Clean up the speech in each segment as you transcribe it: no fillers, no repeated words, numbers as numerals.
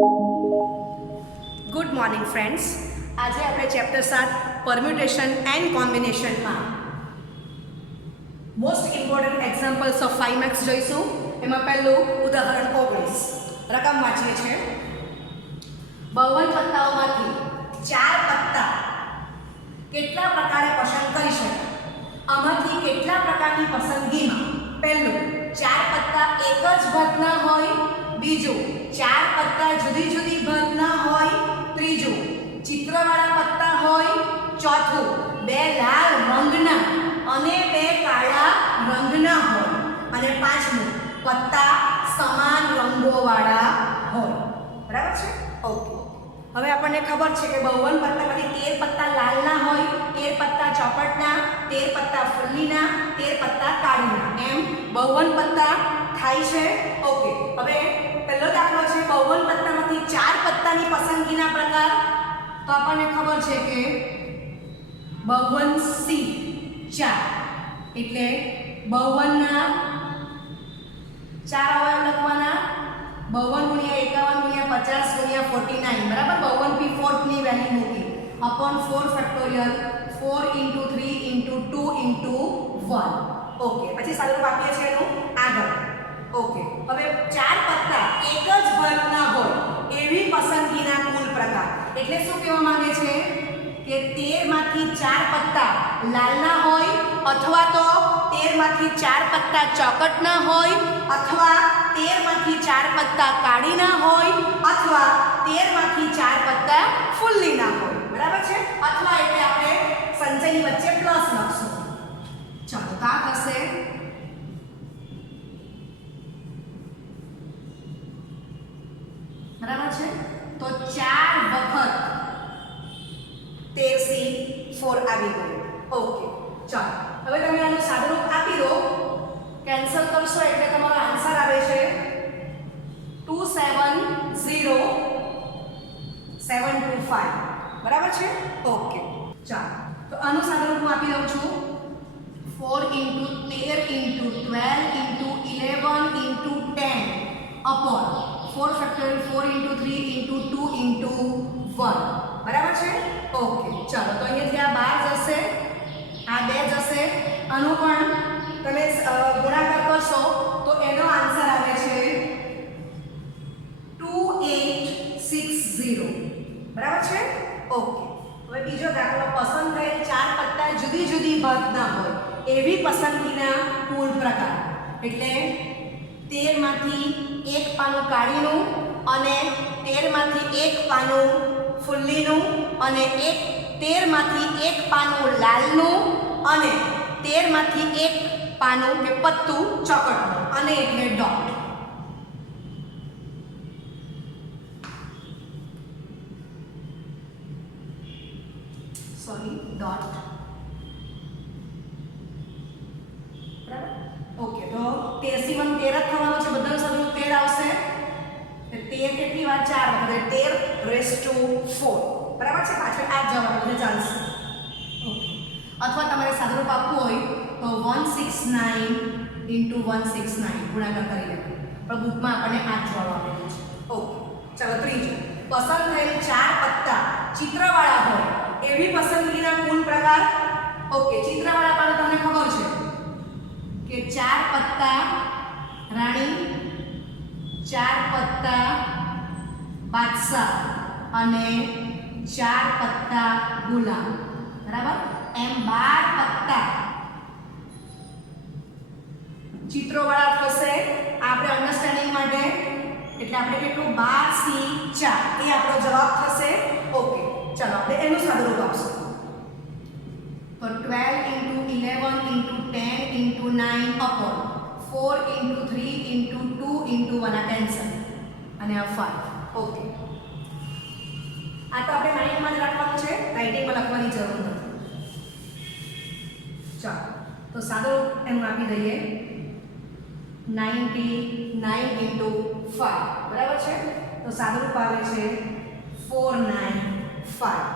Good morning friends. આજે આપણે chapter 7 permutation and કોમ્બિનેશનમાં most important examples of 5 marks જોઈશું. એમાં પહેલું ઉદાહરણ 19. રકમ વાંચીએ છીએ. 52 પત્તાઓમાંથી 4 પત્તા કેટલા પ્રકારે પસંદ કરી શકાય? આમાંથી કેટલા પ્રકારની પસંદગીમાં પહેલું 4 પત્તા એક જ ભાગના હોય, બીજું 4 પત્તા જુદી જુદી ભાગના હોય, ત્રીજું ચિત્રવાળા પત્તા હોય, ચોથું 2 લાલ રંગના અને 2 કાળા રંગના હોય, અને પાંચમું પત્તા સમાન રંગોવાળા હોય. બરાબર છે? ઓકે. હવે આપણને ખબર છે કે 52 પત્તામાંથી 13 પત્તા લાલના હોય, 13 પત્તા ચોપટના, 13 પત્તા ફુલ્લીના, 13 પત્તા કાળીના, એમ 52 પત્તા થાય છે. ઓકે. હવે પહેલો દાખલો છે 52 પત્તામાંથી 4 પત્તાની પસંદગીના પ્રકાર. તો આપણને ખબર છે કે 52 સી 4 એટલે 52 ના 4 અવયવ લખવાના. 52 × 51 × 50 × 49 બરાબર. 52 પી ફોર્થ ની વેલ્યુ મૂકી અપોન 4 ફેક્ટોરિયલ 4 × 3 × 2 × 1. ઓકે. પછી સાદુરૂપ આપીએ છીએ એનું આગળ. ઓકે. હવે 4 પત્તા એક જ ભાગના હોય એવી પસંદગીના કુલ પ્રકાર. એટલે શું કહેવા માંગે છે કે 13 માંથી 4 પત્તા લાલના હોય, અથવા તો 13 માંથી 4 પત્તા ચોકટના હોય, અથવા 13 માંથી 4 પત્તા કાળીના હોય, અથવા 13 માંથી 4 પત્તા ફુલ્લીના હોય. બરાબર છે? અથવા એટલે આપણે સંચયની વચ્ચે પ્લસ લખશું. ચાલો તો આ થશે બરાબર છે. તો 4 વખત 13C4 આવી ગયું. ઓકે. ચાલો હવે તમે આનું સાદુરૂપ આપી દો. કેન્સલ કરશો એટલે તમારો આન્સર આવે છે 270,725. બરાબર છે? ઓકે. ચાલો તો આનું સાદુરૂપ હું આપી દઉં છું. 4 × 13 × 12 × 11 × 10 upon 4 ફેક્ટોરિયલ 4 × 3 × 2 × 1. બરાબર છે? ઓકે. ચાલો તો અહીંયાથી આ 12 જશે, આ 2 જશે. આનું પણ તમે ગુણાકાર કરશો તો એનો આન્સર આવે છે 2860. બરાબર છે? ઓકે. હવે બીજો દાખલો. પસંદ થયેલ 4 પત્તા જુદી જુદી ભાગના હોય એવી પસંદગીના કુલ પ્રકાર. એટલે 13 માંથી 1 પાનું કાળીનું, અને 13 માંથી 1 પાનું ફુલ્લીનું, અને 13 માંથી 1 પાનું લાલનું, અને 13 માંથી 1 પાનું કે પત્તું ચોકટનું, અને એટલે ડોટ. Sorry, dot. બરાબર? ઓકે. તો 13 માં 13 જ થવાનો છે. બધાનું સાદુરૂપ 13 આવશે. 13 કેટલી વાર? 4 વખત 13⁴. બરાબર છે? પાછળ આ જવાબ એટલે ચાલશે. ઓકે. અથવા તમારે સાદુરૂપ આપવું હોય તો 169 × 169 ગુણાકાર કરી લેજો. પણ બુકમાં આપણને આ જવાબ આપેલો છે. ઓકે. ચાલો ત્રીજો. પસંદ થયેલ 4 પત્તા ચિત્રવાળા હોય એવી પસંદગીના કુલ પ્રકાર. ઓકે. ચિત્રવાળા પાનું તમને ખબર છે કે 4 પત્તા રાણી, 4 પત્તા બાદશાહ, અને 4 પત્તા ગુલામ. બરાબર? એમ 12 પત્તા ચિત્રોવાળા થશે. આપણે અન્ડરસ્ટેન્ડિંગ માટે એટલે આપણે કેટલું 12C4 એ આપણો જવાબ થશે. ઓકે. ચાલો આપણે એનું સાદુરૂપ આપશું. તો 12 × 11 × 10 × 9 upon 4 × 3 × 2 × 1. આ કેન્સલ, અને આ 5. ઓકે. આ તો આપણે માઇન્ડમાં જ રાખવાનું છે, રાઇટિંગમાં લખવાની જરૂર નથી. ચાલો તો સાદુરૂપ એનું આપી દઈએ 99 × 5. બરાબર છે? તો સાદુરૂપ આવે છે 495.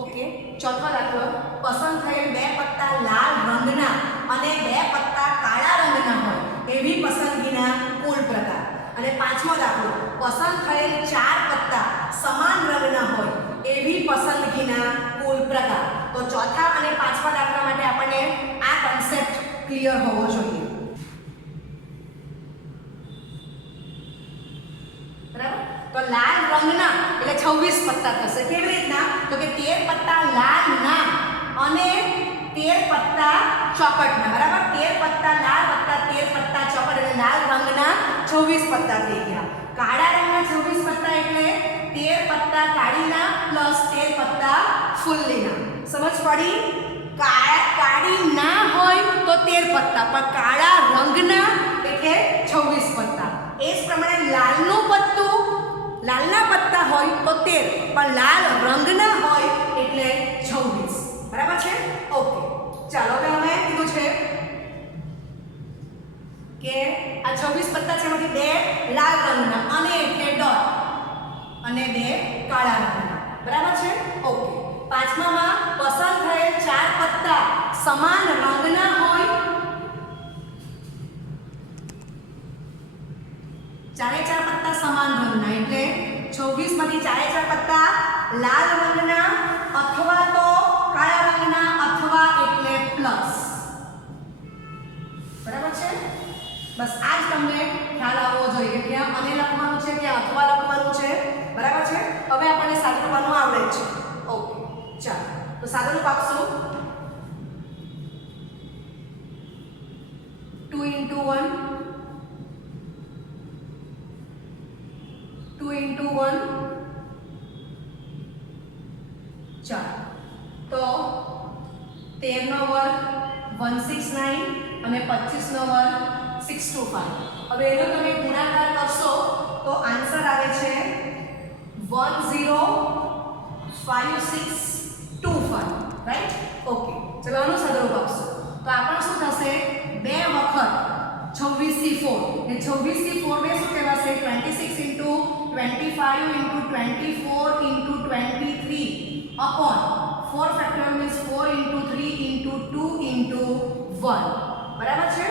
ઓકે. ચોથો દાખલો. પસંદ થયેલ 2 પત્તા લાલ રંગના અને 2 પત્તા કાળા રંગના હોય એવી પસંદગીના કુલ પ્રકાર. અને પાંચમો દાખલો. પસંદ થયેલ 4 સમાન રંગના હોય એવી પસંદગીના કુલ પ્રકાર. તો ચોથા અને પાંચમા દાખલા માટે આપણને આ કન્સેપ્ટ ક્લિયર હોવો જોઈએ. બરાબર? તો લાલ રંગના એટલે 26 પત્તા થશે. કેવી રીતના? તો કે 13 પત્તા લાલના અને 13 પત્તા ચોકટના. બરાબર? 13 પત્તા લાલ વત્તા 13 પત્તા ચોકટ એટલે લાલ રંગના 26 પત્તા થઈ ગયા. કાળા રંગના 26 પત્તા એટલે 13 પત્તા કાળીના પ્લસ 13 પત્તા ફૂલ્લીના. સમજ પડી? કાળી ના હોય તો 13 પત્તા, પણ કાળા રંગના એટલે 26 પત્તા. એ જ પ્રમાણે લાલનું પત્તું, લાલના પત્તા હોય તો 13, પણ લાલ રંગના હોય એટલે 26. બરાબર છે? ઓકે, ચાલો હવે અમે કીધું છે કે આ 26 પત્તા છે એમાંથી 2 લાલ રંગના અને એટલે ડોટ અને 2 કાળા રંગના. બરાબર છે? ઓકે. પાંચમામાં પસંદ થયેલ 4 પત્તા સમાન રંગના હોય, ચારે 4 પત્તા સમાન રંગના એટલે 26 માંથી ચારે 4 પત્તા લાલ રંગના અથવા તો કાળા રંગના અથવા એટલે પ્લસ. બરાબર છે? બસ આ જ તમને ખ્યાલ આવવો જોઈએ કે ક્યાં અને લખવાનું છે ક્યાં અથવા લખવાનું છે. બરાબર છે? હવે આપણને સાદુરૂપવાનું આવડે છે. ઓકે, ચાલો તો સાદુરૂપ આપશું. 2 into 1 2 into 1 ચાલો તો 13 નો વર્ગ 169 અને 25 નો વર્ગ 625. હવે એનો તમે ગુણાકાર કરશો તો આન્સર આવે છે 105625. રાઈટ? ઓકે, ચલો આનો સાદુરૂપ આપશો તો આપણને શું થશે? 2 વખત 26 થી 4 એ 26 થી 4 ને શું કહેવાશે? 26 into 25 into 24 into 23 upon 4 factorial means 4 into 3 into 2 into 1. બરાબર છે?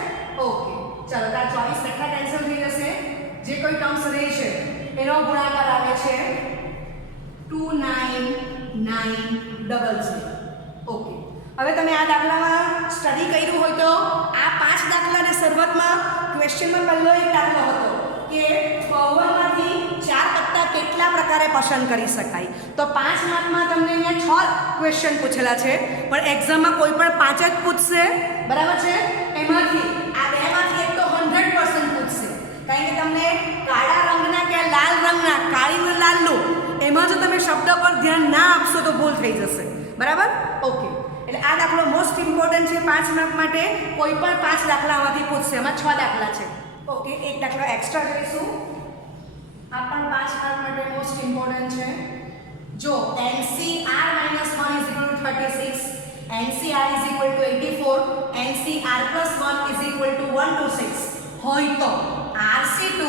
ઓકે, ચાલો તો આ 24 કેટલા કેન્સલ થઈ જશે? જે કોઈ ટર્મ્સ રહે છે એનો ગુણાકાર આવે છે 29900. ઓકે, હવે તમે આ દાખલામાં સ્ટડી કર્યું હોય તો આ 5 દાખલાને શરૂઆતમાં ક્વેશ્ચનમાં પહેલો એક દાખલો હતો કે બહુવનમાંથી 4 પત્તા કેટલા પ્રકારે પસંદ કરી શકાય. તો 5 માર્કમાં તમને અહીંયા 6 ક્વેશ્ચન પૂછેલા છે, પણ એક્ઝામમાં કોઈ પણ 5 જ પૂછશે. બરાબર છે? એમાંથી આ બેમાંથી એક તો 100% પૂછશે, કારણ કે તમને કાળા રંગના કે લાલ રંગના, કાળીનું લાલનું, એમાં જો તમે શબ્દ પર ધ્યાન ના આપશો તો ભૂલ થઈ જશે. બરાબર? ઓકે, એટલે આ દાખલો મોસ્ટ ઇમ્પોર્ટન્ટ છે 5 માર્ક માટે. કોઈ પણ 5 દાખલામાંથી પૂછશે, એમાં 6 દાખલા છે. ઓકે, એક દાખલો એક્સ્ટ્રા જોઈશું. આ પણ 5 માર્ક માટે મોસ્ટ ઇમ્પોર્ટન્ટ છે. જો NCR - 1 = 36, NCR = 84, NCR + 1 = 126 હોય તો RC2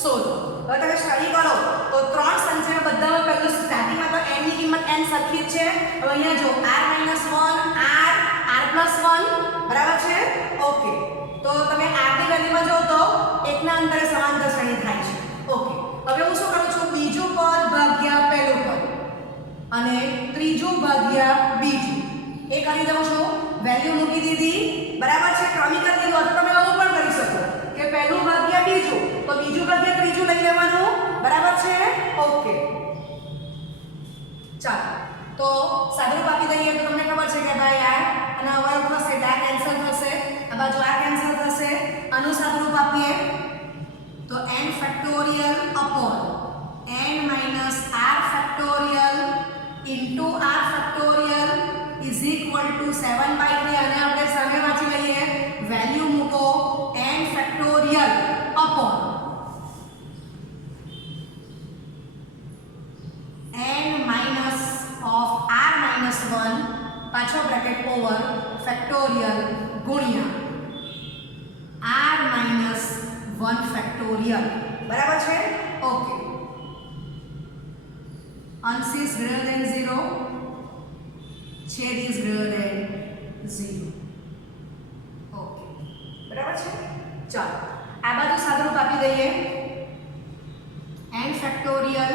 શોધો. હવે તમે સ્ટડી કરો તો 3 સંખ્યાઓ બધામાં પહેલું સ્ટાર્ટિંગમાં તો n ની કિંમત n સરખી જ છે. હવે અહીંયા જો r - 1 r + 1 બરાબર છે? ઓકે, તો તમે r ની વેલ્યુમાં જો તો એકના અંતરે સમાંતર શ્રેણી થાય છે. ઓકે, હવે હું શું કરું છું? બીજું પદ ભાગ્યા પહેલું પદ અને ત્રીજું ભાગ્યા બીજું એ કરી દઉં છું. વેલ્યુ મૂકી દીધી. બરાબર છે? ક્રમિક કરી દીધું. અથવા તમે આવું પણ કરી શકો કે પહેલું ભાગ્યા બીજું તો બીજું ભાગ્યા ત્રીજું લઈ લેવાનું. બરાબર છે? ઓકે, ચાલો તો સાદુરૂપ આપી દઈએ તો તમને ખબર છે કે ભાઈ આ અને અવયવ થશે, આ કેન્સલ થશે, આ બાજુ આ કેન્સલ થશે. આનું સાદુરૂપ આપીએ તો n factorial upon n minus r factorial into r factorial is equal to 7/3. અને આપણે સામે વાંચી લઈએ. વેલ્યુ મૂકો n factorial upon n minus of r minus 1 પાછો બ્રેકેટ ઓવર ફેક્ટોરિયલ ગુણ્યા r minus 1 ફેક્ટોરિયલ. બરાબર છે? ઓકે, અંશ is greater than 0, છેદ is greater than 0. ઓકે, બરાબર છે? ચાલો આ બાજુ સાદુરૂપ આપી દઈએ n factorial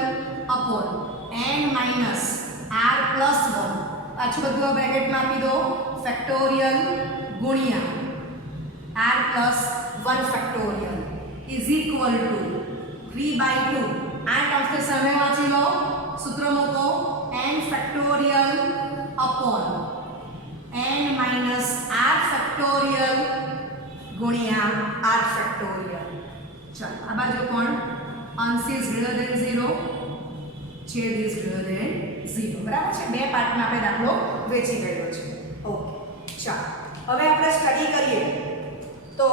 upon minus r plus 1 પાછું બધું બ્રેકેટમાં આપી દો ફેક્ટોરિયલ ગુણ્યા r plus 1 factorial is equal to 3/2 આ ટર્મ્સને સામે વાંચી લો સૂત્ર મૂકો n factorial upon n minus r factorial ગુણ્યા આર ફેક્ટોરિયલ. ચાલો આ બાજુ પણ અંશ ઇઝ ગ્રેટર ધેન 0 છેદ ઇઝ ગ્રેટર ધેન 0 બરાબર છે. બે પાર્ટમાં આપણે દાખલો વેચી ગયો છે. ઓકે ચાલો હવે આપણે સ્ટડી કરીએ તો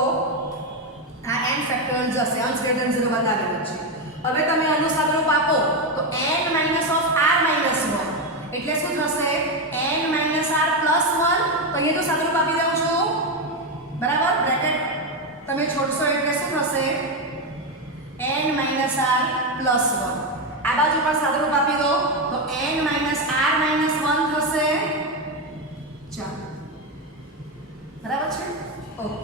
આ n ફેક્ટોરિયલ જશે અંશ ગ્રેટર ધેન 0 બતાવેલું છે. હવે તમે આનું સાદુરૂપ આપો તો n minus of r minus 1 એટલે શું થશે n માઇનસ r પ્લસ 1 તો અહીંયા તો સાદુરૂપ આપી દઉં છું બરાબર બ્રેકેટ તમે છોડશો એટલે શું થશે n માઇનસ r પ્લસ 1 આ બાજુ પર સાદુરૂપ આપી દો તો n માઇનસ r માઇનસ 1 થશે. ચાલો બરાબર છે. ઓકે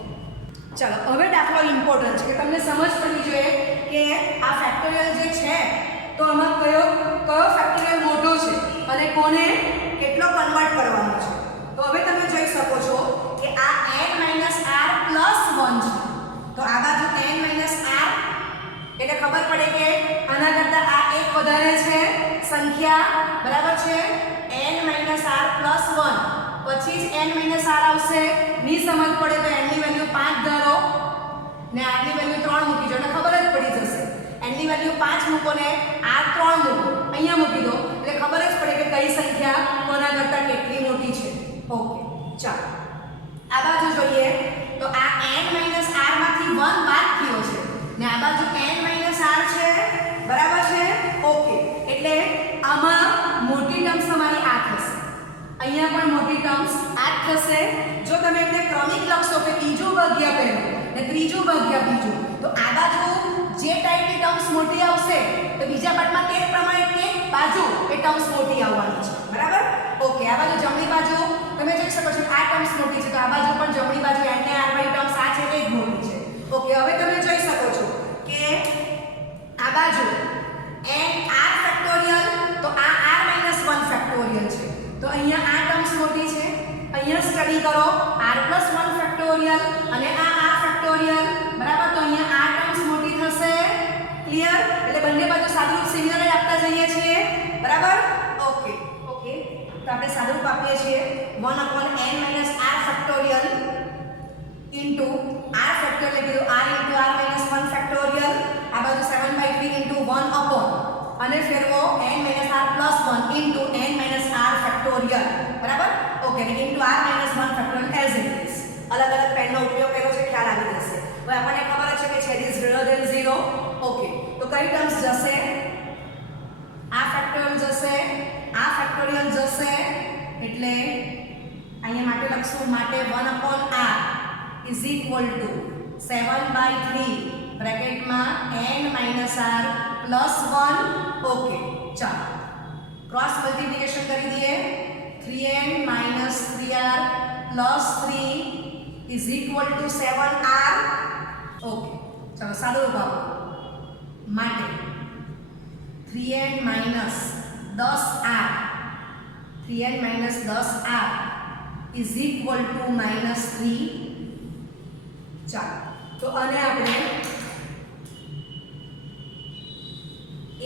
ચાલો હવે દાખલો ઇમ્પોર્ટન્ટ છે કે તમને સમજ પડવી જોઈએ કે આ ફેક્ટોરિયલ જે છે તો આમાં કયો ફેક્ટોરિયલ મોટો છે અને કોને કેટલો કન્વર્ટ કરવાનો છે. તો હવે તમે જોઈ શકો છો કે આ n માઇનસ r પ્લસ 1 છે તો આ બાજુ n માઇનસ r એટલે ખબર પડે કે આના કરતાં આ એક વધારે છે સંખ્યા બરાબર છે n માઇનસ r પ્લસ 1 પછી જ n માઇનસ r આવશે. ની સમજ પડે તો n ની વેલ્યુ 5 ધારો ને r ની વેલ્યુ 3 મૂકી દો એટલે ખબર જ પડી જશે. n ની વેલ્યુ 5 મૂકો ને r 3 મૂકો અહીંયા મૂકી દો એટલે ખબર જ પડે કે કઈ સંખ્યા કોના કરતાં કેટલી મોટી છે. ઓકે ચાલો આ બાજુ જોઈએ તો આ n માઇનસ r માંથી 1 બાદ થયો છે ને આ બાજુ n માઇનસ r છે બરાબર છે. ઓકે એટલે આમાં મોટી ટર્મ્સ તમારી આ થશે અહીંયા પણ મોટી ટર્મ્સ આ થશે. જો તમે એને ક્રમિક લખશો કે બીજું ભાગ્યા પહેલું ને ત્રીજું ભાગ્યા બીજું તો આ બાજુ જે ટાઈપની ટર્મ્સ મોટી આવશે તો બીજા પાર્ટમાં તે પ્રમાણે તે બાજુ એ ટર્મ્સ મોટી આવવાની છે બરાબર. ઓકે આ બાજુ જમણી બાજુ તમે જોઈ શકો છો આ ટર્મ્સ મોટી છે તો આ બાજુ પણ જમણી બાજુ n ને r વાળી ટર્મ્સ આ છે એ જ મોટી છે. ઓકે હવે તમે જોઈ શકો છો કે આ બાજુ n r ફેક્ટોરિયલ તો આ r - 1 ફેક્ટોરિયલ છે તો અહીંયા આ ટર્મ્સ મોટી છે. અહીંયા સ્ટડી કરો r + 1 ફેક્ટોરિયલ અને આ r ફેક્ટોરિયલ બરાબર તો અહીંયા આ ટર્મ્સ મોટી થશે. ક્લિયર એટલે બંને બાજુ સાદુરૂપ સિમિલર જ આપતા જઈએ છીએ બરાબર. ઓકે ઓકે તો આપણે સાદુરૂપ આપીએ છીએ 1/n - r factorial into r factorial એટલે r ઇન્ટુ r - 1 ફેક્ટોરિયલ આ બાજુ 7/3 ઇન્ટુ 1 અપોન અને ફેરવો n - r + 1 into n - r factorial બરાબર. ઓકે અને into r - 1 factorial as it is અલગ અલગ પેનનો ઉપયોગ કર્યો છે ખ્યાલ આવી જશે. હવે આપણને ખબર છે કે છેદ ઇઝ ગ્રેટર ધેન 0. ઓકે તો કઈ ટર્મ્સ જશે આ ફેક્ટોરિયલ જશે આ ફેક્ટોરિયલ જશે એટલે અહીંયા માટે લખશું માટે 1/r is equal two 7/3 બ્રેકેટમાં n - r plus 1. Okay ચાલો ક્રોસ મલ્ટીપ્લિકેશન કરી દઈએ 3n - 3r plus 3 is equal two 7r. Okay ચાલો સાદુરૂપ આપો માટે 3n - 10r 3n - 10r is equal two -3. ચાલો તો આને આપણે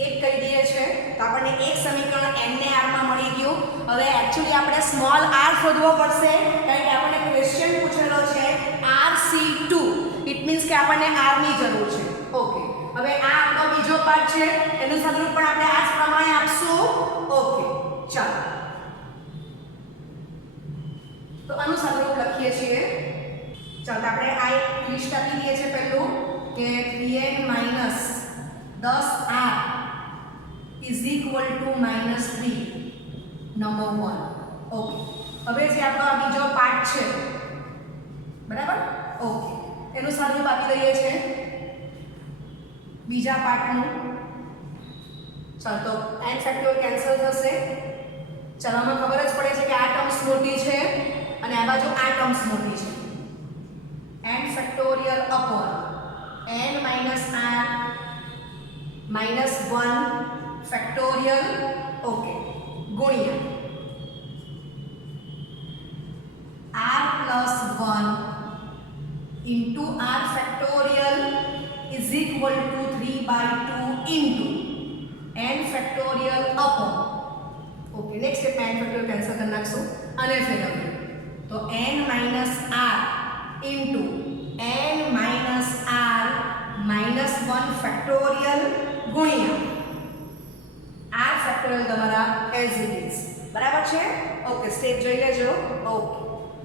એક કહી દઈએ છે તો આપણને એક સમીકરણ n ને r માં મળી ગયું. હવે એક્ચ્યુઅલી આપણે સ્મોલ r શોધવો પડશે કારણ કે આપણને ક્વેશ્ચન પૂછેલો છે RC2 ઇટ મીન્સ કે આપણને r ની જરૂર છે. ઓકે હવે આ આપણો બીજો પાર્ટ છે એનું સાદુરૂપ પણ આપણે આ જ પ્રમાણે આપશું. ઓકે ચાલો તો આનું સાદુરૂપ લખીએ છીએ. ચાલો આપણે આ એક લિસ્ટ આપી દઈએ છે પહેલું કે 3n - 10r is equal two -3 number 1. Okay હવે જે આપણો આ બીજો પાર્ટ છે બરાબર. ઓકે એનું સાદુરૂપ આપી દઈએ છે બીજા પાર્ટનું. ચાલો તો n ફેક્ટોરિયલ કેન્સલ થશે. ચાલો આમાં ખબર જ પડે છે કે આ ટર્મ્સ મોટી છે અને આ બાજુ આ ટર્મ્સ મોટી છે. n factorial upon n - r -1 factorial. Okay ગુણ્યા r plus 1 into r factorial is equal to 3/2 into n factorial upon. Okay next step में n factorial कैंसिल कर नाखशो અને ફેરવીએ તો n minus r into n minus r minus 1 factorial ગુણ્યા r factorial તમારા as it is બરાબર છે. Okay step જોઈ લેજો. ઓકે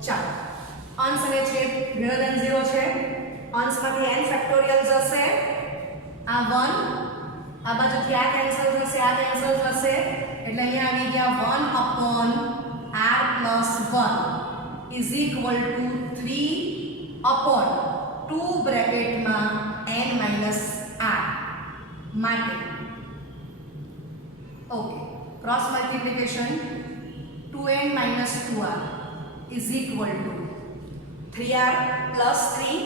ચાલો અંશ અને છેદ ગ્રેટર ધેન 0 છે. અંશમાંથી n ફેક્ટોરિયલ જશે, આ 1 આ બાજુથી આ કેન્સલ થશે, આ કેન્સલ થશે એટલે અહીંયા આવી ગયા 1 upon r plus 1 is equal to 3 upon 2 બ્રેકેટમાં n minus r માટે. Okay cross multiplication 2n minus 2r is equal to 3r plus 3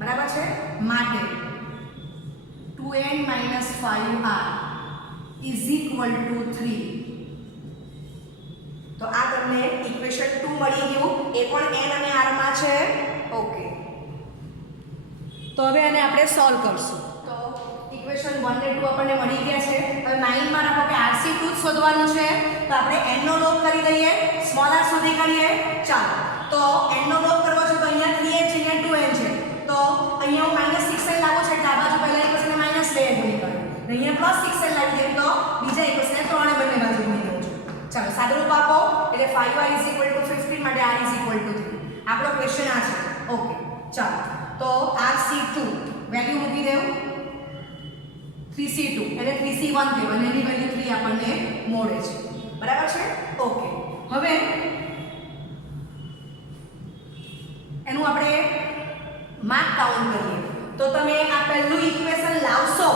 બરાબર છે માટે 2n minus 5r is equal to 3. તો આ તમને ઇક્વેશન 2 મળી ગયું, એ પણ n અને r માં છે. ઓકે તો હવે આને આપણે સોલ્વ કરશું. તો ઇક્વેશન 1 ને 2 આપણને મળી ગયા છે. હવે 9 માં રાખો કે rc2 જ શોધવાનું છે તો આપણે n નો લોપ કરી દઈએ, સ્મોલ r સુધી કરીએ. ચાલો તો n નો લોપ કરવો છે તો અહીંયા 3n છે, અહીંયા 2n છે તો અહીંયા હું -6n લાવું છે એટલે આ બાજુ પહેલા ઇક્વેશનને -2n ગુણી કરું, અહીંયા +6n લાવી દઉં તો બીજા ઇક્વેશનને 3 ને બંને બાજુ ગુણી દઉં છું. ચાલો સાદુરૂપ આપો એટલે 5r = 15 માટે r = 3. આપણો ક્વેશ્ચન આ છે. ઓકે ચાલો તો rc2 વેલ્યુ મૂકી દેવું 3c2 એટલે 3c1 કહેવાય અને એની વેલ્યુ 3 આપણને મળે છે. બરાબર છે. ઓકે હવે એનું આપણે માર્ક કાઉન્ટ કરીએ તો તમે આ પહેલું ઇક્વેશન લાવશો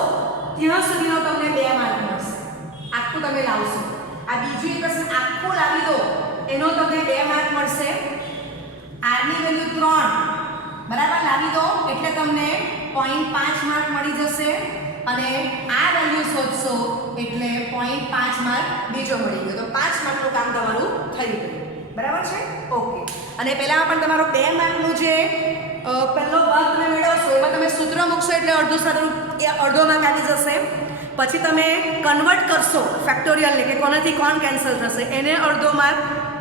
ત્યાં સુધીનો તમને 2 માર્ક મળશે. આખું તમે લાવશો, આ બીજું ઇક્વેશન આખું લાવી દો એનો તમને 2 માર્ક મળશે. r ની વેલ્યુ 3 બરાબર લાવી દો એટલે તમને 0.5 માર્ક મળી જશે અને આ વેલ્યુ શોધશો એટલે 0.5 માર્ક બીજો મળી ગયો. તો 5 માર્કનું કામ તમારું થઈ ગયું. બરાબર છે. ઓકે અને પહેલામાં પણ તમારો 2 માર્કનું જે પહેલો ભાગ તમે મેળવશો એમાં તમે સૂત્ર મૂકશો એટલે અડધું સાદું એ અડધો માર્ક આવી જશે. પછી તમે કન્વર્ટ કરશો ફેક્ટોરિયલને કે કોનાથી કોણ કેન્સલ થશે એને અડધો માર્ક,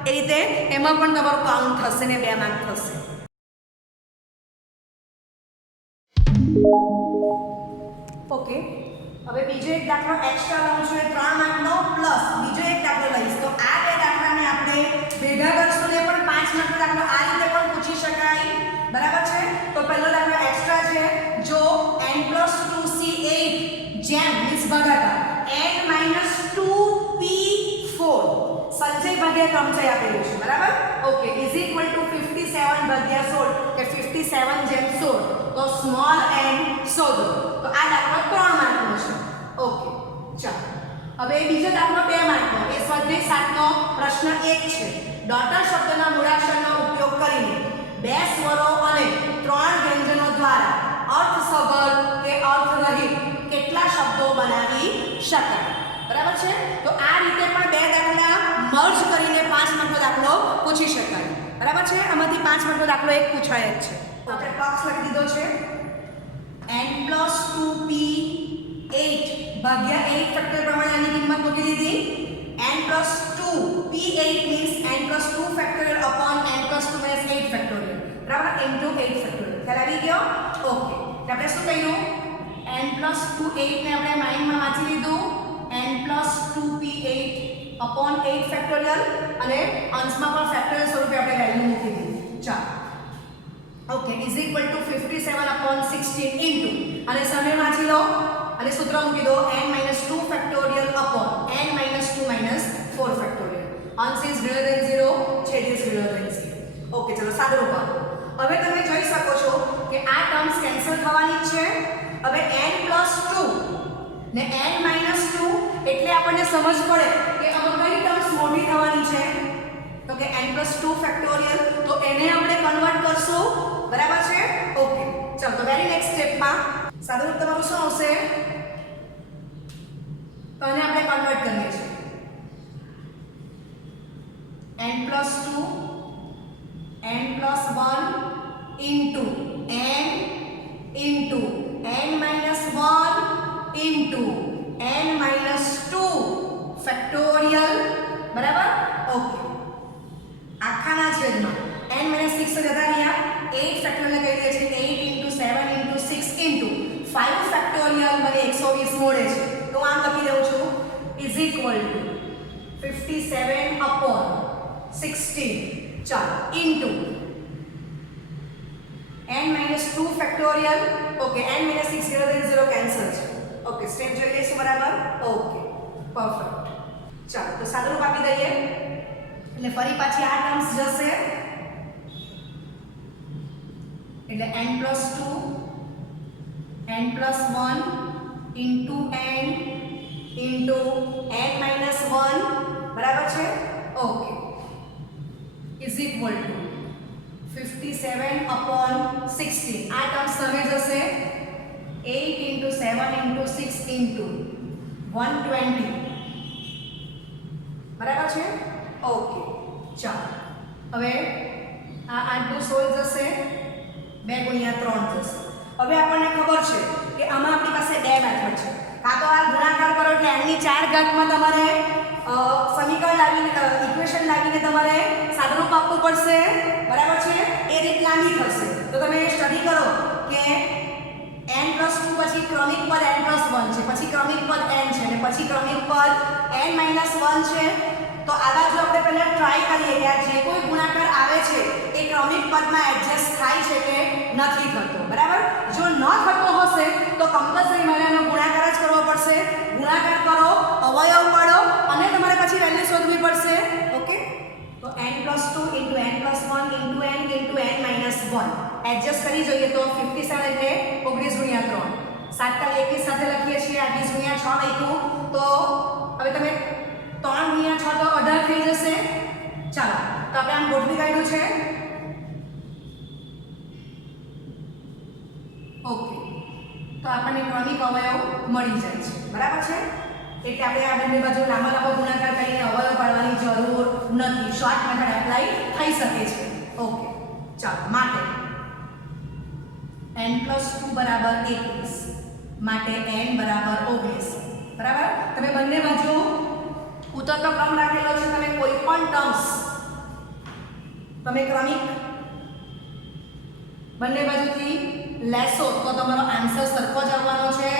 એ રીતે એમાં પણ તમારું કાઉન્ટ થશે ને 2 માર્ક થશે. ઓકે હવે બીજો એક દાખલો એક્સ્ટ્રા લઉં છું 3 માર્કનો પ્લસ બીજો એક દાખલો લઈશ. તો આ 2 દાખલાને આપણે ભેગા કરશું ને પણ 5 માર્કનો દાખલો આ રીતે પણ પૂછી શકાય. બરાબર છે. તો પહેલો દાખલો એક્સ્ટ્રા છે. જો n+2c8 જેમ મીન્સ ભાગાકાર n - 2p4 સંચય ભાગ્યા ક્રમચય આપેલું છે. બરાબર. ઓકે = 57/16 કે 57 જેમ 16 તો સ્મોલ n શોધો. તો આ દાખલો 3 માર્કનો છે. ઓકે ચાલો હવે બીજો દાખલો 2 માર્કનો એ સ્વાધ્યાય 7 નો પ્રશ્ન 1 છે. ડોટર શબ્દના મૂળાક્ષરનો ઉપયોગ કરીને 2 સ્વરો અને 3 વ્યંજનો દ્વારા અર્થસભર કે અર્થરહિત કેટલા શબ્દો બનાવી શકાય. બરાબર છે. તો આ રીતે પણ 2 દાખલા મર્જ કરીને 5 માર્કનો દાખલો પૂછી શકાય. બરાબર છે. આમાંથી 5 માર્કનો દાખલો એક પૂછાય જ છે. આપણે બોક્સ લખી દીધો છે n+2p8 ભાગ્યા 8 ફેક્ટર પ્રમાણે આની કિંમત મૂકી દીધી. n+2p8 means n+2 factorial upon n+2 - 8 factorial. બરાબર into 8 ફેક્ટોરિયલ. ખ્યાલ આવી ગયો. ઓકે તો આપણે શું કર્યું n+2 8 ને આપણે માઇન્ડમાં વાંચી લીધું n+2p8 upon 8 ફેક્ટોરિયલ અને અંશમાં પણ ફેક્ટોરિયલ સ્વરૂપે આપણે વેલ્યુ મૂકી દીધી. ચાલો ઓકે = 57/16 into અને સમય વાંચી લો અને સૂત્ર મૂકી દો n - 2 factorial upon n - 2 - 4 factorial. અંશ is greater than 0, છેદ is greater than 0. ઓકે ચલો સાદુરૂપ આપો. હવે તમે જોઈ શકો છો કે આ ટર્મ્સ કેન્સલ થવાની છે. હવે n+2 ને n - 2 એટલે આપણને સમજ પડે કે આમાં કઈ ટર્મ્સ મોટી થવાની છે. તો કે n+2 ફેક્ટોરિયલ તો એને આપણે કન્વર્ટ કરશું. બરાબર છે. ઓકે ચાલો તો વેરી નેક્સ્ટ સ્ટેપમાં સાદુરૂપ તમારું શું આવશે તો આને આપણે કન્વર્ટ કરીએ છીએ n plus 2 n plus 1 into n minus 1 into n minus 2 factorial બરાબર ઓકે આખાના છેદમાં n minus 6 તો જતા રહ્યા 8 ફેક્ટોરિયલ કહી દે છે 8 into 7 into 6 into 5 ફેક્ટોરિયલ મને 120 મળે છે તો આમ લખી દઉં છું is equal to 57 upon 16 ચાલો into n minus 2 factorial okay n minus 6 0 cancel છે ઓકે સ્ટેપ જોઈ લઈશું બરાબર ઓકે પરફેક્ટ ચાલો તો સાદુરૂપ આપી દઈએ એટલે ફરી પાછી આ ટર્મ્સ જશે એટલે n plus 2 n plus 1 into n into n minus 1 બરાબર છે okay is equal to 57 upon 16 આ ટર્મ્સ તમે જશે 8 into 7 into 6 into 120 બરાબર છે ઓકે ચાલો હવે આ 8 16 જશે 2 ગુણ્યા 3 જશે હવે આપણને ખબર છે કે આમાં આપણી પાસે બે મેથડ છે કાં તો આ ગુણાકાર કરો એટલે n ની 4 ઘાતમાં તમારે સમીકરણ લાવીને ઇક્વેશન લાવીને તમારે સાદુરૂપ આપવું પડશે બરાબર છે એ રીતના થશે તો તમે સ્ટડી કરો કે n plus 2 પછી ક્રમિક પદ n plus 1 છે પછી ક્રમિક પદ n છે અને પછી ક્રમિક પદ n minus 1 છે તો આ બાજુ આપણે પહેલા ટ્રાય કરીએ કે આ જે કોઈ ગુણાકાર આવે છે એ ક્રમિક પદમાં એડજસ્ટ થાય છે કે નથી થતો બરાબર જો ન થતો હશે તો કમ્પલસરી મારે આનો ગુણાકાર જ કરવો પડશે ગુણાકાર કરો અવયવ પાડો અને તમારે પછી વેલ્યુ શોધવી પડશે ઓકે તો n plus 2 into n plus 1 into n into n minus 1 adjust કરી જોઈએ તો 57 એટલે 19 ગુણ્યા 3 7 તાલી 21 સાથે લખીએ છીએ આ 20 ગુણ્યા 6 લખ્યું તો હવે તમે 3 ગુણ્યા 6 તો 18 થઈ જશે ચાલો તો આપણે આમ ગોઠવી કાઢ્યું છે ઓકે તો આપણને ક્રમિક અવયવ મળી જાય છે બરાબર છે એટલે આપણે આ બંને બાજુ લાંબા લાંબા ગુણાકાર કરીને અવયવ પાડવાની જરૂર નથી શોર્ટ મેથડ એપ્લાય થઈ શકે છે ઓકે ચાલો માટે n plus 2 બરાબર 21 માટે n બરાબર 19 બરાબર તમે બંને બાજુ ઉતરતો ક્રમ રાખેલો છે તમે કોઈ પણ ટર્મ્સ તમે ક્રમિક બંને બાજુથી લેશો તો તમારો આન્સર સરખો જ આવવાનો છે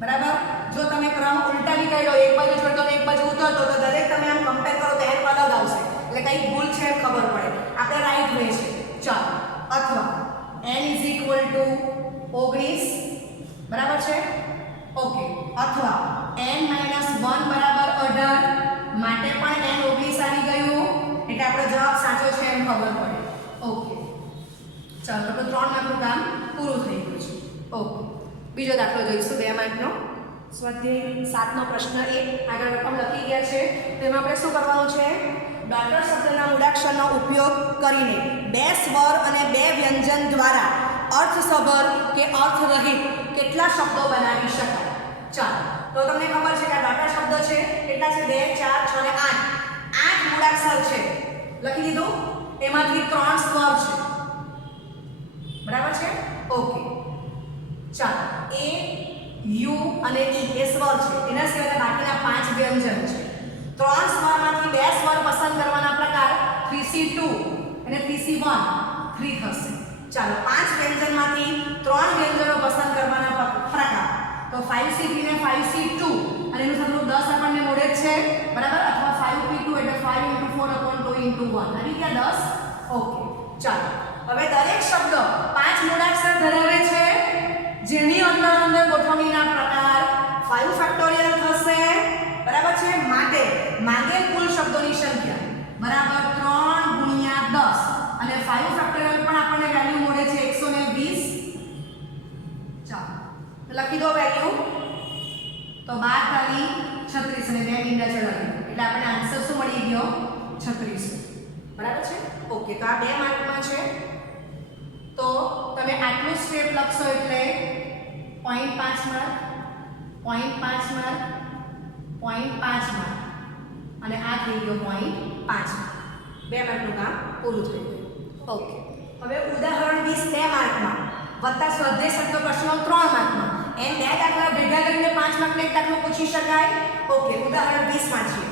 બરાબર જો તમે ક્રમ ઉલટાવી કાઢ્યો એક બાજુ છોડતો ને એક બાજુ ઉતરતો તો દરેક તમે આમ કમ્પેર કરો તો એમ અલગ આવશે એટલે કઈ ભૂલ છે ખબર પડે આપણે રાઈટ વે છે ચાલો અથવા n is equal to 19 બરાબર છે ઓકે અથવા n minus 1 બરાબર 18 માટે પણ n 19 આવી ગયું એટલે આપણો જવાબ સાચો છે એમ ખબર પડે ઓકે ચાલો તો 3 માર્કનું કામ પૂરું થઈ ગયું છે ઓકે બીજો દાખલો જોઈશું 2 માર્કનો સ્વાધ્યાય 7નો પ્રશ્ન 1 આગળ રકમ લખી ગયા છે તેમાં આપણે શું કરવાનું છે ડોટર શબ્દના મૂળાક્ષરનો ઉપયોગ કરીને 2 સ્વર અને 2 વ્યંજન દ્વારા અર્થસભર કે અર્થરહિત કેટલા શબ્દો બનાવી શકાય ચાલો તો તમને ખબર છે કે આ ડોટર શબ્દ છે કેટલા છે 2 4 6 અને 8 મૂળાક્ષર છે લખી દીધું એમાંથી 3 સ્વર છે બરાબર છે ઓકે ચાલો એ યુ અને ઈ એ સ્વર છે એના સિવાય બાકીના 5 વ્યંજન છે 3 સ્વરમાંથી 2 સ્વર પસંદ કરવાના પ્રકાર 3C2 અને 3C1 3 થશે ચાલો 5 વ્યંજનમાંથી 3 વ્યંજનો પસંદ કરવાના પ્રકાર તો 5C3 ને 5C2 અને એનું સાદું 10 આપણને મળે છે બરાબર અથવા 5P2 એટલે 5 * 4/2 * 1 આવી ગયા 10 ઓકે ચાલો હવે દરેક શબ્દ 5 મૂળાક્ષર ધરાવે છે જેની અંદર ગોઠવણીના પ્રકાર 5 ફેક્ટોરિયલ થશે બરાબર છે માટે માંગેલ કુલ શબ્દોની સંખ્યા બરાબર 3 ગુણ્યા 10 અને 5 ફેક્ટોરિયલ પણ આપણને વેલ્યુ મળે છે 120 ચાલો તો લખી દો વેલ્યુ તો 12 તાલી 36 અને 2 મીંડા ચડાવી એટલે આપણને આન્સર શું મળી ગયો 36 બરાબર છે ઓકે તો આ 2 માર્કમાં છે તો તમે આટલું સ્ટેપ લખશો એટલે 0.5 માર્ક 0.5 માર્ક 0.5 માર્ક અને આ થઈ ગયો 0.5. 2 માર્કનું કામ પૂરું થઈ ગયું. ઓકે, હવે ઉદાહરણ 20 2 માર્કમાં વત્તા સ્વાધ્યાય શબ્દ પ્રશ્નો 3 માર્કમાં. એમ 2 દાખલા ભેગા કરીને 5 માર્કનો એક દાખલો પૂછી શકાય. ઓકે, ઉદાહરણ 20 માં છે.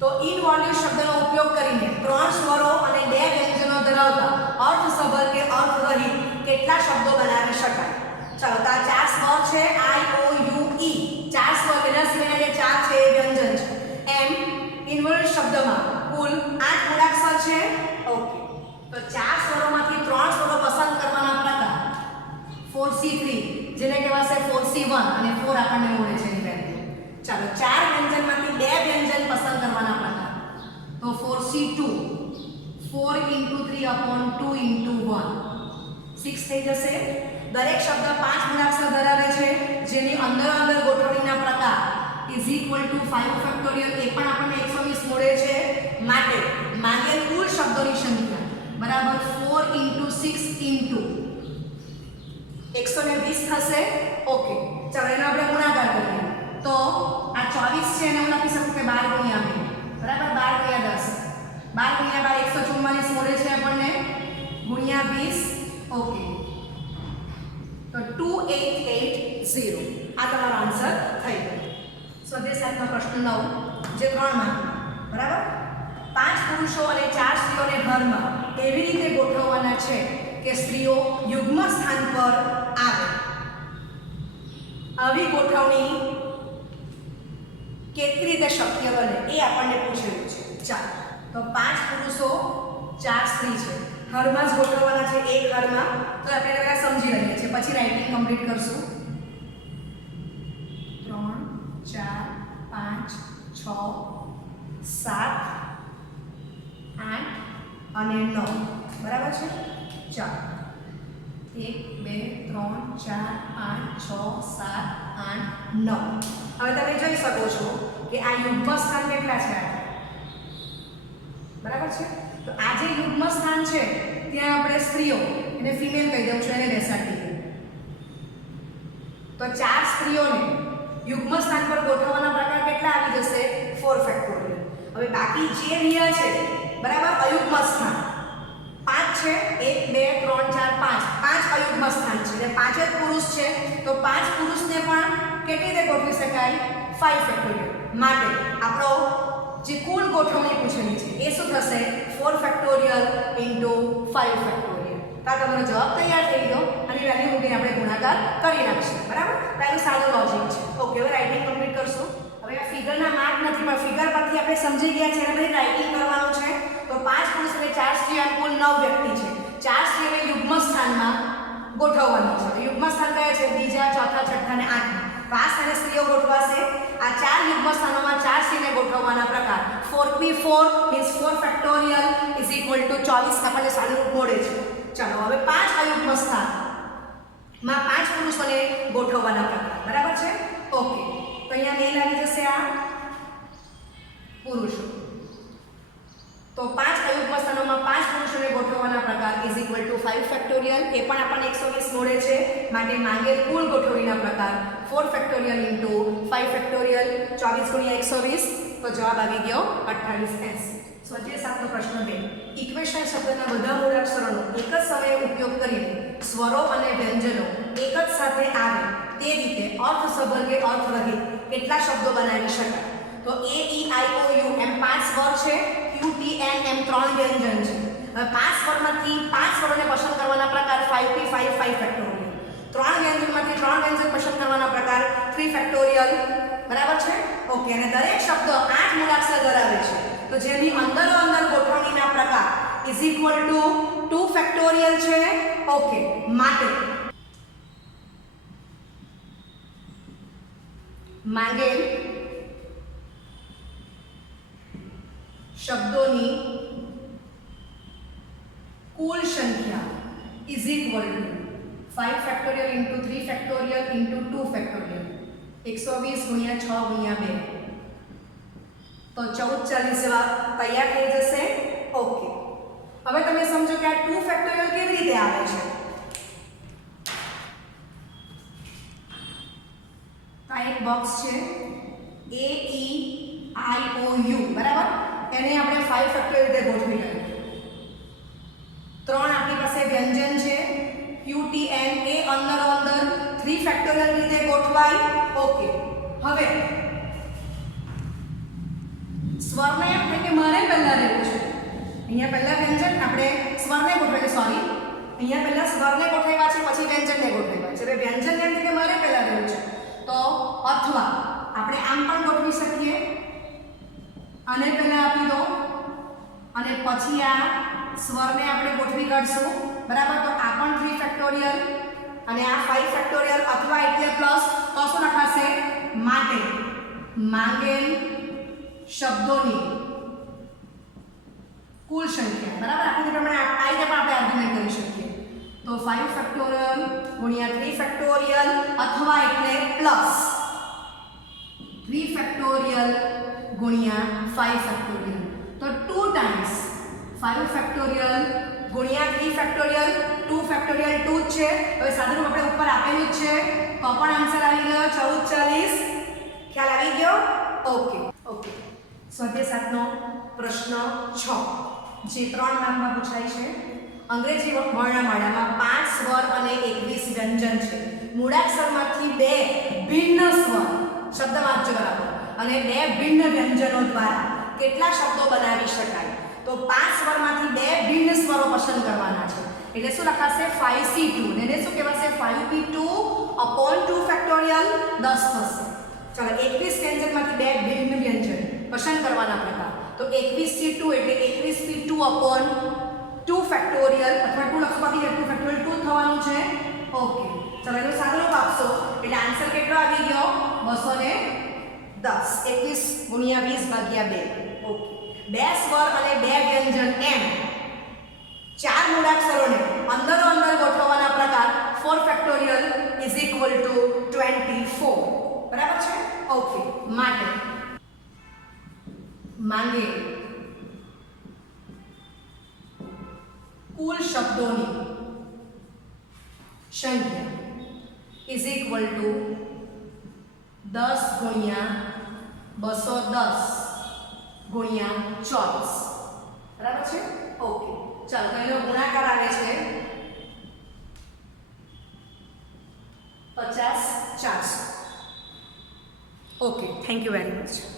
તો ઇનવોલ્યુટ શબ્દનો ઉપયોગ કરીને 3 સ્વરો અને 2 વ્યંજનો ધરાવતા અર્થસભર કે અર્થરહિત કેટલા શબ્દો બનાવી શકાય? ચાલો, તો આ 4 સ્વર છે I O U E. 4 સ્વર એના સિવાયના જે 4 છે એ વ્યંજન છે. એમ ઇનવોલ્યુટ શબ્દમાં કુલ 8 મૂળાક્ષર છે. ઓકે, તો 4 સ્વરોમાંથી 3 સ્વરો પસંદ કરવાના પ્રકાર 4C3 જેને કહેવાશે 4C1 અને 4 આપણને મળે છે એની વેલ્યુ. ચાલો, 4 વ્યંજનમાંથી 2 વ્યંજન પસંદ કરવાના પ્રકાર. તો 4C2 4 × 3/2 × 1 6 થઈ જશે. દરેક શબ્દ 5 મૂળાક્ષર ધરાવે છે જેની અંદર ગોઠવણીના પ્રકાર = 5 ફેક્ટોરિયલ. એ પણ આપણને 120 મળે છે. માટે માંગેલ કુલ શબ્દોની સંખ્યા બરાબર 4 × 6 × 120 થશે. ઓકે, ચાલો એનો આપણે ગુણાકાર કરીએ. તો આ 24 છે એને હું લખી શકું કે 12 × 2 બરાબર 12 × 10 12 × 2 144 મળે છે આપણને ગુણ્યા 20. ઓકે, તો 2880 આ તમારો આન્સર થઈ ગયો. સ્વાધ્યાય 7નો પ્રશ્ન 9 જે 3 માર્ક બરાબર. 5 પુરુષો અને 4 સ્ત્રીઓને ઘરમાં એવી રીતે ગોઠવવાના છે કે સ્ત્રીઓ યુગ્મ સ્થાન પર આવે. આવી ગોઠવણી કેવી રીતે શક્ય બને એ આપણને પૂછેલું છે. ચાલો, તો 5 પુરુષો 4 સ્ત્રી છે, ઘરમાં જ ગોઠવવાના છે. એક ઘરમાં. તો આપણે પહેલા સમજી લઈએ છીએ, પછી રાઇટિંગ કમ્પ્લીટ કરશું. 3 4 5 6 7 8 અને 9 બરાબર છે. ચાલો, 1 2 3 4 5 6 7 8 9. હવે તમે જોઈ શકો છો કે આ યુગ્મ સ્થાન કેટલા છે બરાબર છે. તો આ જે યુગ્મ સ્થાન છે ત્યાં આપણે સ્ત્રીઓ એને ફિમેલ કહી દઉં છું, એને બેસાડી દઈએ. તો 4 સ્ત્રીઓને યુગ્મ સ્થાન પર ગોઠવવાના પ્રકાર કેટલા આવી જશે? 4 ફેક્ટોરિયલ. હવે બાકી જે રહ્યા છે બરાબર અયુગ્મ સ્થાન 5 છે. 1 2 3 4 5 5 અયુગ્મ સ્થાન છે અને 5 જ પુરુષ છે. તો 5 પુરુષને પણ કેટલી રીતે ગોઠવી શકાય? 5 ફેક્ટોરિયલ. માટે આપણો જે કુલ ગોઠવણી પૂછેલી છે એ શું થશે? 4 ફેક્ટોરિયલ × 5 ફેક્ટોરિયલ. તો આ તમારો જવાબ તૈયાર થઈ ગયો અને વેલ્યુ મૂકીને આપણે ગુણાકાર કરી નાખીશું બરાબર. પહેલું સાદું લોજિક છે. ઓકે, હવે રાઇટિંગ કમ્પ્લીટ કરશું. હવે આ ફિગરના માર્ક નથી પણ ફિગર પરથી આપણે સમજી ગયા છે અને પછી રાઇટિંગ કરવાનું છે. તો 5 પુરુષ અને 4 સ્ત્રી આ કુલ 9 વ્યક્તિ છે. 4 સ્ત્રીઓને યુગ્મ સ્થાનમાં ગોઠવવાની છે. તો યુગ્મ સ્થાન કયા છે? બીજા, ચોથા, છઠ્ઠા અને આઠમા. 5 અને સ્ત્રીઓ ગોઠવાશે. આ 4 યુગ્મ સ્થાનોમાં 4 સ્ત્રીને ગોઠવવાના પ્રકાર 4p4 મીન્સ 4 ફેક્ટોરિયલ = 24 આપણને સાદું રૂપ મળે છે. ચાલો, હવે 5 અયુગ્મ સ્થાનમાં 5 પુરુષોને ગોઠવવાના પ્રકાર બરાબર છે. ઓકે, તો અહીંયા મેલ આવી જશે આ પુરુષો. તો 5 અયુગ્મ સ્થાનોમાં 5 પુરુષોને ગોઠવવાના પ્રકાર = 5 ફેક્ટોરિયલ. એ પણ આપણને 120 મળે છે. માટે માંગેલ કુલ ગોઠવણીના પ્રકાર 4 ફેક્ટોરિયલ × 5 ફેક્ટોરિયલ 24 × 120. તો જવાબ આવી ગયો 2880. સ્વાધ્યાય 7નો પ્રશ્ન 2. ઇક્વેશન શબ્દના બધા મૂળાક્ષરોનો એક જ સમયે ઉપયોગ કરીને સ્વરો અને વ્યંજનો એક જ સાથે આવે તે રીતે અર્થસભર કે અર્થરહિત કેટલા શબ્દો બનાવી શકાય? તો A E I O U એમ 5 સ્વર છે. Q T N એમ 3 વ્યંજન છે. હવે 5 સ્વરમાંથી 5 સ્વરોને પસંદ કરવાના પ્રકાર 5p5 5 ફેક્ટોરિયલ. 3 વ્યંજનમાંથી 3 વ્યંજન પસંદ કરવાના પ્રકાર 3 ફેક્ટોરિયલ બરાબર છે. ઓકે, અને દરેક શબ્દ 8 મૂળાક્ષર ધરાવે છે. તો જેની અંદર ગોઠવણીના પ્રકાર = 2 ફેક્ટોરિયલ છે. ઓકે, માટે માંગેલ શબ્દોની કુલ સંખ્યા = 5 ફેક્ટોરિયલ × 3 ફેક્ટોરિયલ × 2 ફેક્ટોરિયલ 120 × 6 × 2 તો 1440 જેવા તૈયાર થઈ જશે. ઓકે, હવે તમે સમજો કે આ 2 ફેક્ટોરિયલ કેવી રીતે આવે છે. આ એક બોક્સ છે A E IOU બરાબર. એને આપણે 5 ફેક્ટોરિયલ રીતે ગોઠવી લઈએ. 3 આપણી પાસે વ્યંજન છે QTN એ અંદર 3 ફેક્ટોરિયલ રીતે ગોઠવાય. ઓકે. હવે સ્વરને એમ થાય કે મારે પહેલા લેવું છે. અહીંયા પહેલા વ્યંજન આપણે સ્વરને ગોઠવીએ, સોરી અહીંયા પહેલા સ્વરને ગોઠવ્યા છે પછી વ્યંજનને ગોઠવ્યા છે. હવે વ્યંજન એમ કે મારે પહેલા લેવું છે તો અથવા આપણે આમ પણ ગોઠવી શકીએ, આને પહેલા આપી દો અને પછી આ સ્વરને આપણે ગોઠવી કાઢશું બરાબર. તો આ પણ 3 ફેક્ટોરિયલ અને આ 5 ફેક્ટોરિયલ અથવા એટલે પ્લસ તો શું લખાશે માટે માંગેલ શબ્દોની કુલ સંખ્યા બરાબર. આકૃતિ પ્રમાણે આ રીતે પણ આપણે આર્ગ્યુમેન્ટ કરી શકીએ. તો 5 ફેક્ટોરિયલ ગુણ્યા 3 ફેક્ટોરિયલ અથવા એટલે પ્લસ 3 ફેક્ટોરિયલ ગુણ્યા 5 ફેક્ટોરિયલ. તો 2 ટાઈમ્સ 5 ફેક્ટોરિયલ ગુણ્યા 3 ફેક્ટોરિયલ 2 ફેક્ટોરિયલ 2 જ છે. હવે સાદુરૂપ આપણે ઉપર આપેલું જ છે તો પણ આન્સર આવી ગયો 1440. ખ્યાલ આવી ગયો? ઓકે. ઓકે. સ્વાધ્યાય 7 નો પ્રશ્ન 6 જે 3 માર્કમાં પૂછાય છે. અંગ્રેજી વર્ણમાળામાં 5 સ્વર અને 21 વ્યંજન છે. મૂળાક્ષરમાંથી 2 ભિન્ન સ્વર શબ્દ વાંચજો બરાબર અને 2 ભિન્ન વ્યંજનો દ્વારા કેટલા શબ્દો બનાવી શકાય? તો 5 સ્વરમાંથી 2 ભિન્ન સ્વરો પસંદ કરવાના છે. એટલે શું લખાશે 5C2 એને શું કહેવાશે 5P2 upon 2 ફેક્ટોરિયલ 10 થશે. ચાલો 21 વ્યંજનમાંથી 2 ભિન્ન વ્યંજન પસંદ કરવાના પ્રકાર. તો 21C2 એટલે 21P2 upon 2 ફેક્ટોરિયલ અથવા 2 લખવાથી 2 ફેક્ટોરિયલ 2 થવાનું છે. ઓકે. ચાલો એનો સાદુરૂપ આપશો એટલે આન્સર કેટલો આવી ગયો 210. 21 ગુણ્યા 20 ભાગ્યા 2. ઓકે. 2 સ્વર અને 2 વ્યંજન એમ 4 મૂળાક્ષરોને અંદર ગોઠવવાના પ્રકાર 4 ફેક્ટોરિયલ ઇઝ ઇક્વલ ટુ 24 બરાબર છે. ઓકે. માટે માંગે કુલ શબ્દોની સંખ્યા ઇઝ ઇક્વલ ટુ 10 ગુણ્યા 210 ગુણ્યા 24 બરાબર છે. ઓકે. ચાલો તો એનો ગુણાકાર આવે છે 50 400. Okay. Thank you very much.